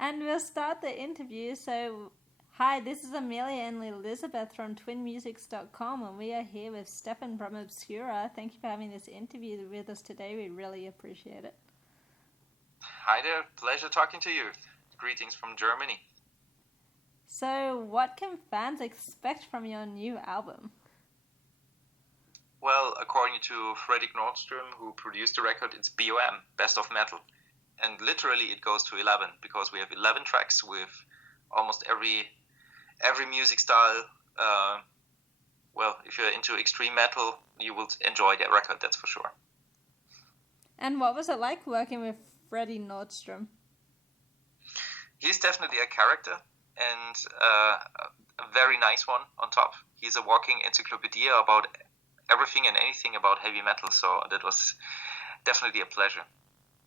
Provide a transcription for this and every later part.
And we'll start the interview. So, hi, this is Ameila and Elizabeth from Twinmusix.com, and we are here with Steffen from Obscura. Thank you for having this interview with us today. We really appreciate it. Hi there, pleasure talking to you. Greetings from Germany. So, what can fans expect from your new album? Well, according to Freddy Nordstrom, who produced the record, it's BOM, Best of Metal. And literally it goes to 11, because we have 11 tracks with almost every music style. Well, if you're into extreme metal, you will enjoy that record, that's for sure. And what was it like working with Freddy Nordstrom? He's definitely a character, and a very nice one on top. He's a walking encyclopedia about everything and anything about heavy metal, so that was definitely a pleasure.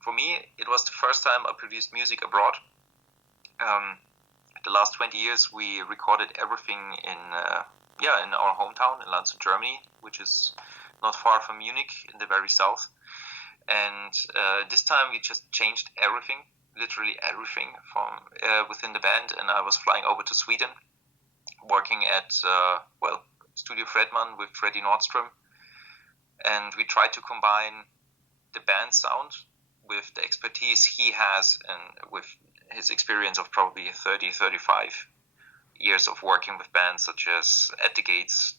For me, it was the first time I produced music abroad. The last 20 years, we recorded everything in our hometown in Landshut, Germany, which is not far from Munich, in the very south. And this time we just changed everything, literally everything from within the band, and I was flying over to Sweden, working at Studio Fredman with Freddy Nordstrom, and we tried to combine the band sound with the expertise he has and with his experience of probably 30-35 years of working with bands such as At the Gates,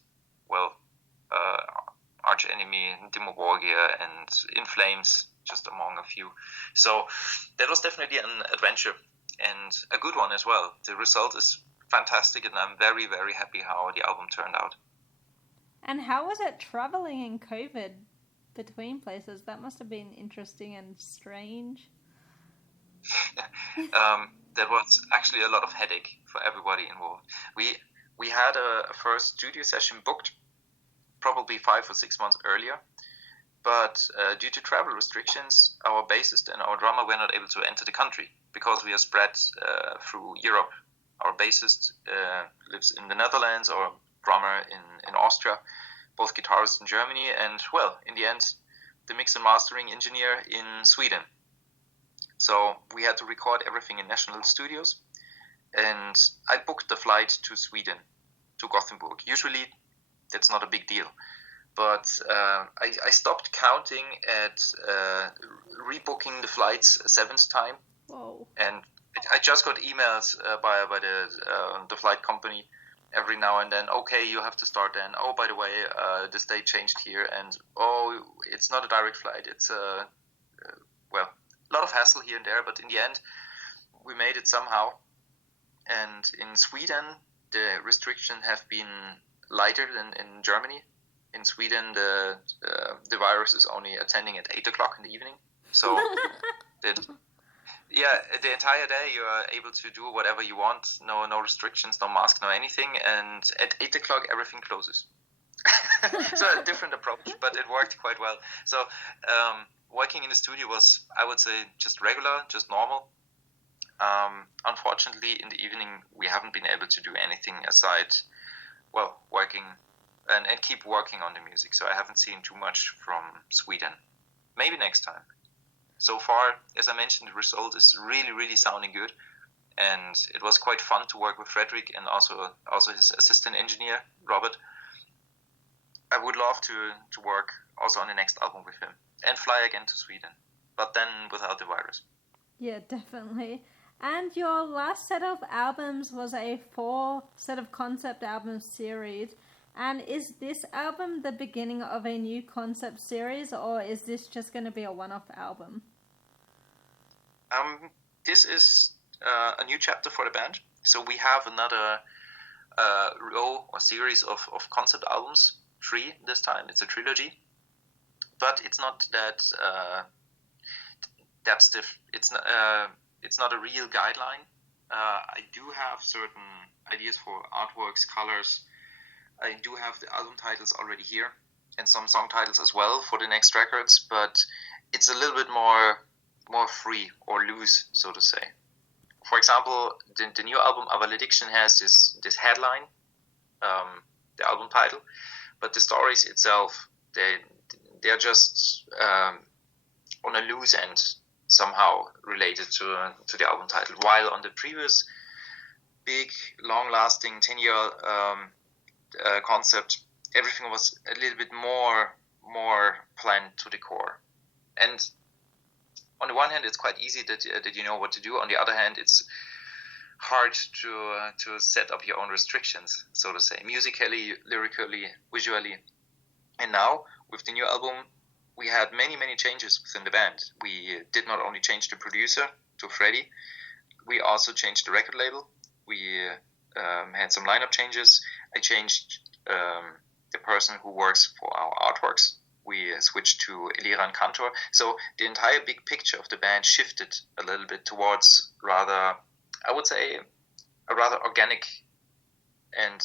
Arch Enemy, Dimmu Borgir, and In Flames, just among a few. So that was definitely an adventure, and a good one as well. The result is fantastic, and I'm very, very happy how the album turned out. And how was it traveling in COVID between places? That must have been interesting and strange. That was actually a lot of headache for everybody involved. We had a first studio session booked probably 5 or 6 months earlier, but due to travel restrictions, our bassist and our drummer were not able to enter the country because we are spread through Europe. Our bassist lives in the Netherlands, our drummer in Austria, both guitarists in Germany, and, well, in the end, the mix and mastering engineer in Sweden. So we had to record everything in national studios, and I booked the flight to Sweden, to Gothenburg. Usually that's not a big deal, but I stopped counting at rebooking the flights a 7th time. Whoa. And I just got emails by the flight company every now and then. Okay, you have to start then. Oh, by the way, this date changed here, and it's not a direct flight. It's a lot of hassle here and there, but in the end, we made it somehow. And in Sweden, the restrictions have been lighter than in Germany. In Sweden, the virus is only attending at 8 o'clock in the evening. So the entire day you are able to do whatever you want. No restrictions, no mask, no anything. And at 8 o'clock, everything closes. So a different approach, but it worked quite well. So working in the studio was, I would say, just regular, just normal. Unfortunately, in the evening, we haven't been able to do anything aside, working and keep working on the music. So I haven't seen too much from Sweden. Maybe next time. So far, as I mentioned, the result is really, really sounding good. And it was quite fun to work with Frederick and also his assistant engineer, Robert. I would love to work also on the next album with him and fly again to Sweden, but then without the virus. Yeah, definitely. And your last set of albums was a 4 set of concept album series. And is this album the beginning of a new concept series, or is this just going to be a one-off album? This is a new chapter for the band. So we have another row or series of concept albums, 3 this time. It's a trilogy. But it's not that stiff. It's not a real guideline. I do have certain ideas for artworks, colors. I do have the album titles already here, and some song titles as well for the next records. But it's a little bit more free or loose, so to say. For example, the new album Valediction has this headline, the album title, but the stories itself, they're just on a loose end. somehow related to the album title. While on the previous big, long-lasting 10-year concept, everything was a little bit more planned to the core. And on the one hand, it's quite easy that you know what to do. On the other hand, it's hard to set up your own restrictions, so to say, musically, lyrically, visually. And now, with the new album, we had many changes within the band. We did not only change the producer to Freddy, we also changed the record label. We had some lineup changes. I changed the person who works for our artworks. We switched to Ameila and Cantor. So the entire big picture of the band shifted a little bit towards rather, I would say, a rather organic and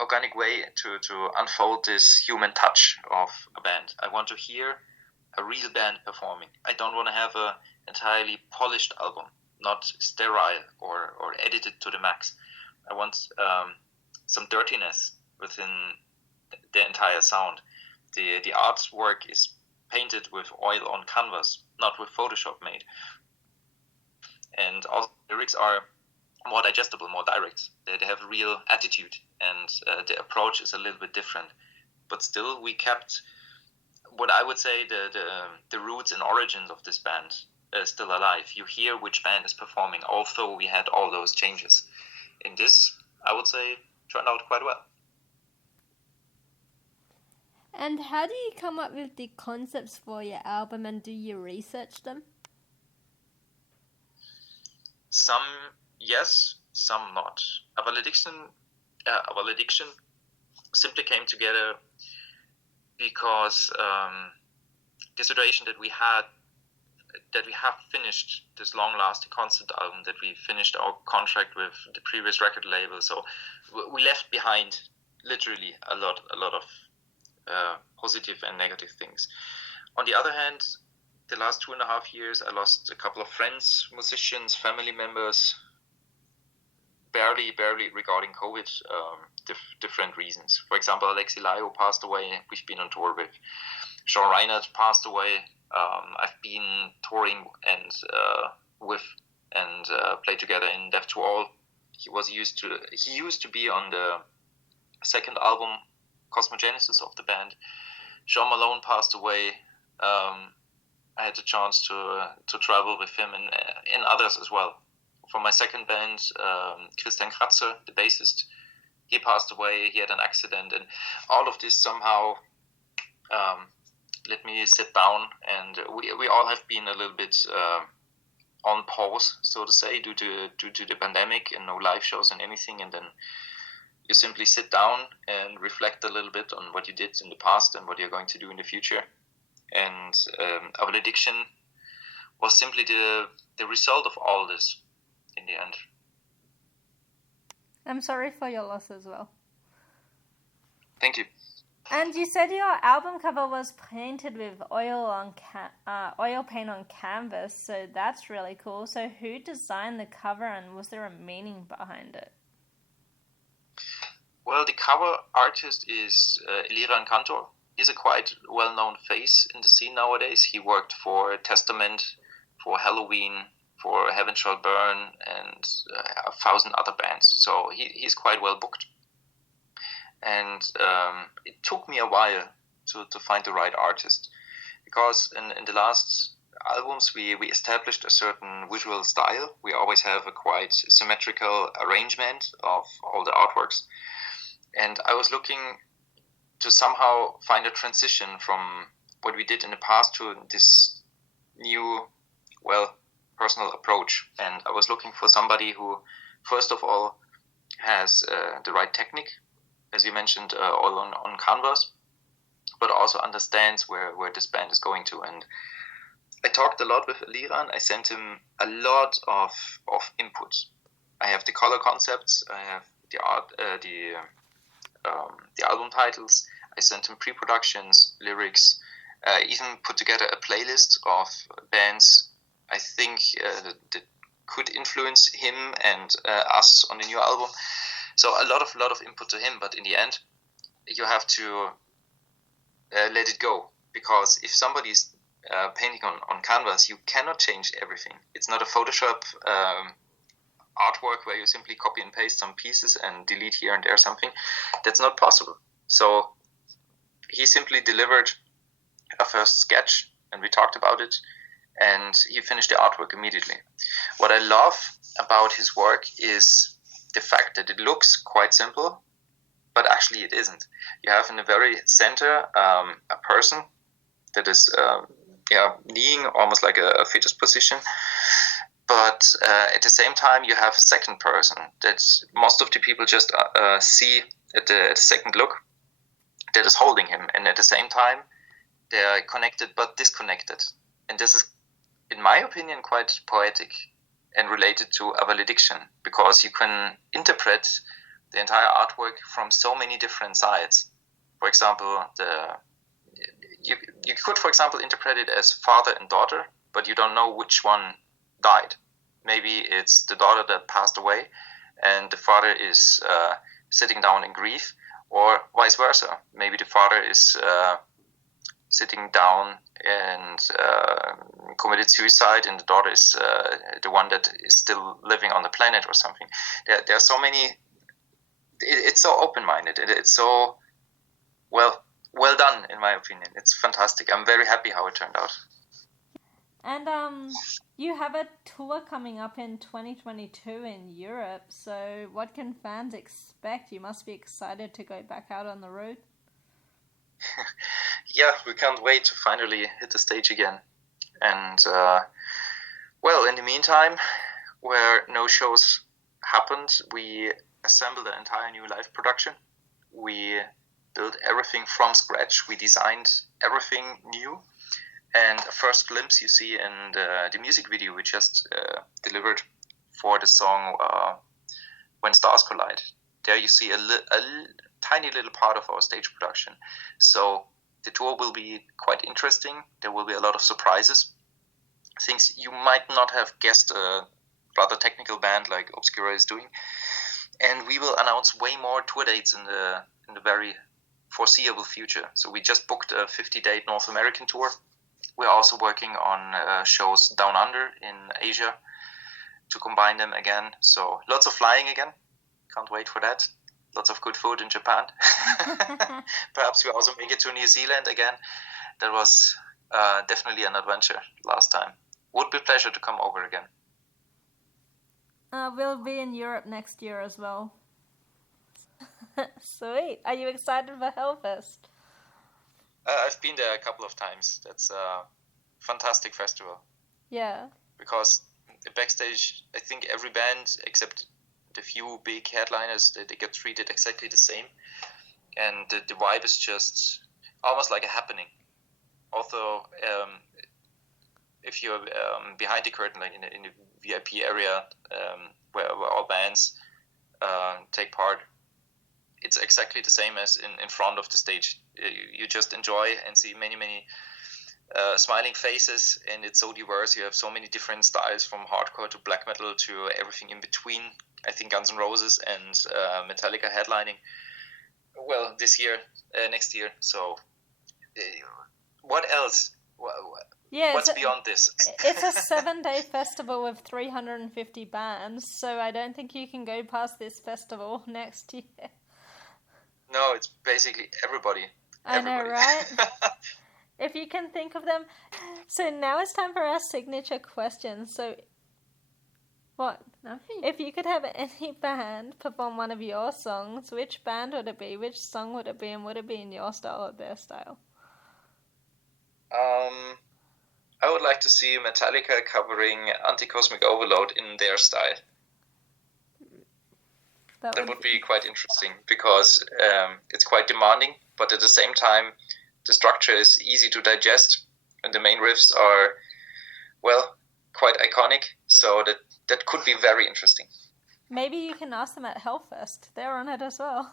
organic way to unfold this human touch of a band. I want to hear a real band performing. I don't want to have an entirely polished album, not sterile or edited to the max. I want some dirtiness within the entire sound. The artwork is painted with oil on canvas, not with Photoshop made. And all the lyrics are more digestible, more direct. They have a real attitude, and the approach is a little bit different. But still, we kept what I would say the roots and origins of this band still alive. You hear which band is performing, although we had all those changes. And this, I would say, turned out quite well. And how do you come up with the concepts for your album, and do you research them? Some yes, some not. Our addiction simply came together because the situation that we have finished this long-lasting concept album, that we finished our contract with the previous record label. So we left behind literally a lot of positive and negative things. On the other hand, the last 2.5 years, I lost a couple of friends, musicians, family members, barely regarding COVID, different reasons. For example, Alexi Laio passed away. We've been on tour with. Sean Reinhardt passed away. I've been touring and played together in Death to All. He used to be on the second album, Cosmogenesis, of the band. Sean Malone passed away. I had the chance to travel with him and others as well. For my second band, Christian Kratzer, the bassist, he passed away. He had an accident, and all of this somehow let me sit down. And we all have been a little bit on pause, so to say, due to the pandemic and no live shows and anything. And then you simply sit down and reflect a little bit on what you did in the past and what you're going to do in the future. And our addiction was simply the result of all this in the end. I'm sorry for your loss as well. Thank you. And you said your album cover was painted with oil paint on canvas, so that's really cool. So who designed the cover, and was there a meaning behind it? Well, the cover artist is Ameila and Cantor. He's a quite well-known face in the scene nowadays. He worked for Testament, for Halloween, for Heaven Shall Burn, and 1,000 other bands. So he's quite well booked. And it took me a while to find the right artist, because in the last albums we established a certain visual style. We always have a quite symmetrical arrangement of all the artworks. And I was looking to somehow find a transition from what we did in the past to this new, personal approach. And I was looking for somebody who, first of all, has the right technique, as you mentioned, all on canvas, but also understands where this band is going to. And I talked a lot with Ameila. I sent him a lot of input. I have the color concepts. I have the art, the album titles. I sent him pre-productions, lyrics. Even put together a playlist of bands I think that could influence him and us on the new album. So a lot of input to him, but in the end, you have to let it go, because if somebody's painting on canvas, you cannot change everything. It's not a Photoshop artwork where you simply copy and paste some pieces and delete here and there something. That's not possible. So he simply delivered a first sketch, and we talked about it, and he finished the artwork immediately. What I love about his work is the fact that it looks quite simple, but actually it isn't. You have in the very center a person that is kneeing almost like a fetus position, but at the same time you have a second person that most of the people just see at the second look, that is holding him, and at the same time they are connected but disconnected. And this is, in my opinion, quite poetic and related to a valediction, because you can interpret the entire artwork from so many different sides. For example, you could, for example, interpret it as father and daughter, but you don't know which one died. Maybe it's the daughter that passed away and the father is sitting down in grief, or vice versa. Maybe the father is sitting down and committed suicide, and the daughter is the one that is still living on the planet or something. There are so many. It's so open-minded. It's so well done, in my opinion. It's fantastic. I'm very happy how it turned out. And you have a tour coming up in 2022 in Europe. So what can fans expect? You must be excited to go back out on the road. Yeah, we can't wait to finally hit the stage again. And well, in the meantime, where no shows happened, we assembled an entire new live production. We built everything from scratch. We designed everything new. And a first glimpse you see in the music video we just delivered for the song When Stars Collide. There you see a tiny little part of our stage production. So the tour will be quite interesting. There will be a lot of surprises. Things you might not have guessed a rather technical band like Obscura is doing. And we will announce way more tour dates in the very foreseeable future. So we just booked a 50-day North American tour. We're also working on shows down under in Asia to combine them again. So lots of flying again. Can't wait for that. Lots of good food in Japan. Perhaps we also make it to New Zealand again. That was definitely an adventure last time. Would be a pleasure to come over again. We'll be in Europe next year as well. Sweet. Are you excited for Helves? I've been there a couple of times. That's a fantastic festival. Yeah. Because backstage, I think every band, except the few big headliners, they get treated exactly the same. And the vibe is just almost like a happening. Although, if you're behind the curtain, like in the VIP area, where all bands take part, it's exactly the same as in front of the stage. You just enjoy and see many smiling faces, and it's so diverse. You have so many different styles, from hardcore to black metal to everything in between. I think Guns N' Roses and Metallica headlining. Well, next year. So, what else? Yeah, what's beyond this? It's a 7-day festival with 350 bands, so I don't think you can go past this festival next year. No, it's basically everybody. I know, right? If you can think of them. So now it's time for our signature question. So, what? Nothing. If you could have any band perform one of your songs, which band would it be? Which song would it be? And would it be in your style or their style? I would like to see Metallica covering Anti-Cosmic Overload in their style. That would be quite interesting, because it's quite demanding, but at the same time, the structure is easy to digest, and the main riffs are, well, quite iconic, so that could be very interesting. Maybe you can ask them at Hellfest. They're on it as well.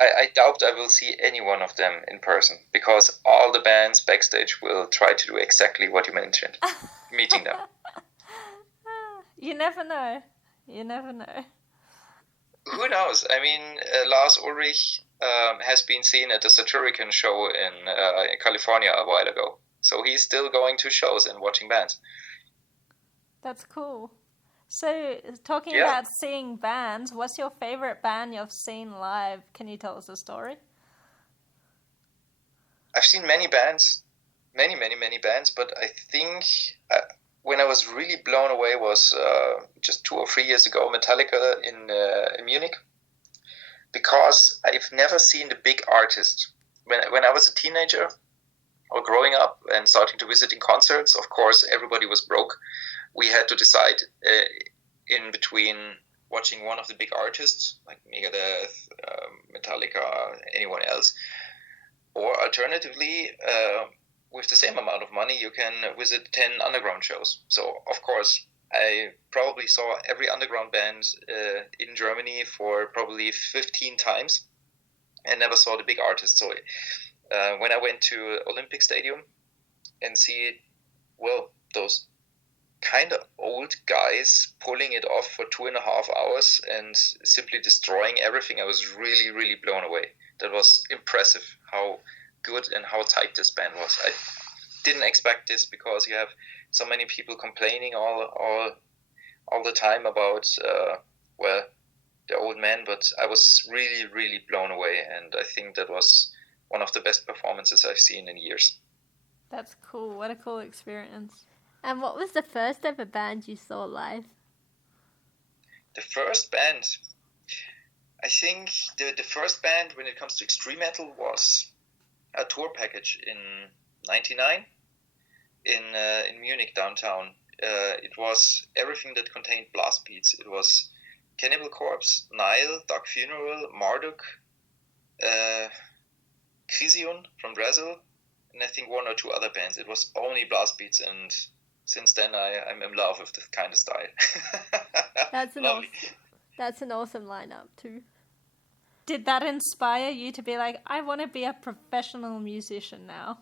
I doubt I will see any one of them in person, because all the bands backstage will try to do exactly what you mentioned, meeting them. You never know. You never know. Who knows? I mean, Lars Ulrich has been seen at the Satirican show in California a while ago. So he's still going to shows and watching bands. That's cool. So, talking about seeing bands, what's your favorite band you've seen live? Can you tell us a story? I've seen many bands, many bands, but I think when I was really blown away was just 2 or 3 years ago, Metallica in Munich, because I've never seen the big artist. When I was a teenager or growing up and starting to visiting concerts, of course, everybody was broke. We had to decide in between watching one of the big artists, like Megadeth, Metallica, anyone else, or alternatively, with the same amount of money, you can visit 10 underground shows. So, of course, I probably saw every underground band in Germany for probably 15 times and never saw the big artists. So when I went to Olympic Stadium and see, well, those kind of old guys pulling it off for 2.5 hours and simply destroying everything, I was really, really blown away. That was impressive how good and how tight this band was. I didn't expect this because you have so many people complaining all the time about the old man, but I was really, really blown away, and I think that was one of the best performances I've seen in years. That's cool. What a cool experience. And what was the first ever band you saw live? The first band, I think the first band when it comes to extreme metal was a tour package in '99 in Munich downtown. It was everything that contained blast beats. It was Cannibal Corpse, Nile, Dark Funeral, Marduk, Crisium from Brazil, and I think 1 or 2 other bands. It was only blast beats, and since then I'm in love with this kind of style. That's an awesome lineup too. Did that inspire you to be like, I want to be a professional musician now?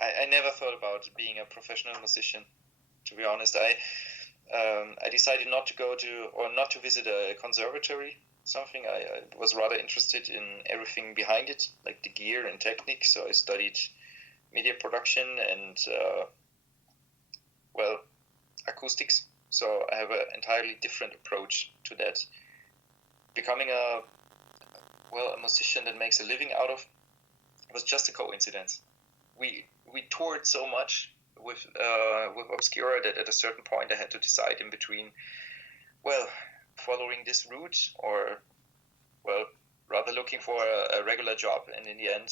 I never thought about being a professional musician, to be honest. I decided not to visit a conservatory. Something I was rather interested in everything behind it, like the gear and technique. So I studied media production and acoustics. So I have an entirely different approach to that. Becoming a musician that makes a living out of was just a coincidence. We toured so much with Obscura that at a certain point I had to decide in between, following this route or, rather looking for a regular job. And in the end,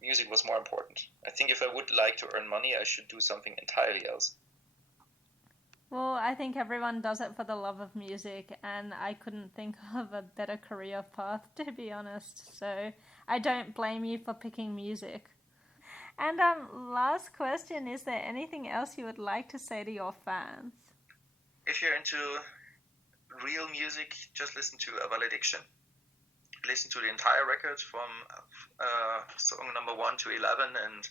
music was more important. I think if I would like to earn money, I should do something entirely else. Well, I think everyone does it for the love of music, and I couldn't think of a better career path, to be honest. So I don't blame you for picking music. And last question, is there anything else you would like to say to your fans? If you're into real music, just listen to A Valediction. Listen to the entire record from song number 1 to 11, and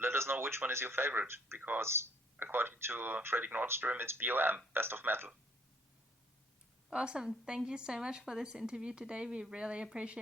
let us know which one is your favorite, because according to Freddy Nordstrom, it's BOM, Best of Metal. Awesome. Thank you so much for this interview today. We really appreciate it.